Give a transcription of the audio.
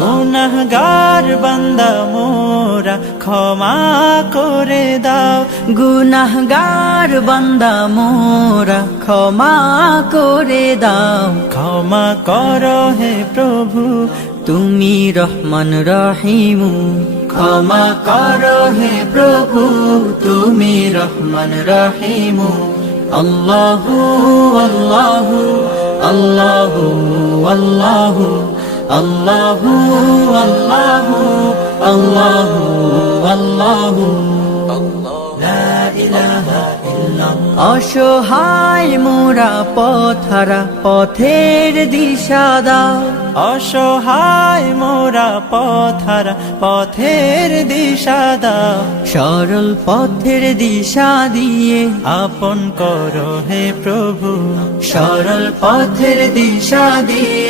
গুনাহগার বান্দা মোরা ক্ষমা করে দাও, গুনাহগার বান্দা মোরা ক্ষমা করে দাও। ক্ষমা করো হে প্রভু তুমি রহমান রহিমু, ক্ষমা করো হে প্রভু তুমি রহমান রহিমু। আল্লাহু আল্লাহু আল্লাহু আল্লাহু আল্লাহু আল্লাহু আল্লাহু আল্লাহু লা ইলাহা ইল্লাল্লাহ। অসহায় মোরা পথহারা পথের দিশা দাও, অসহায় মোরা পথহারা পথের দিশা দাও। সরল পথের দিশা দিয়ে আপন করো হে প্রভু সরল পথের দিশা দিয়ে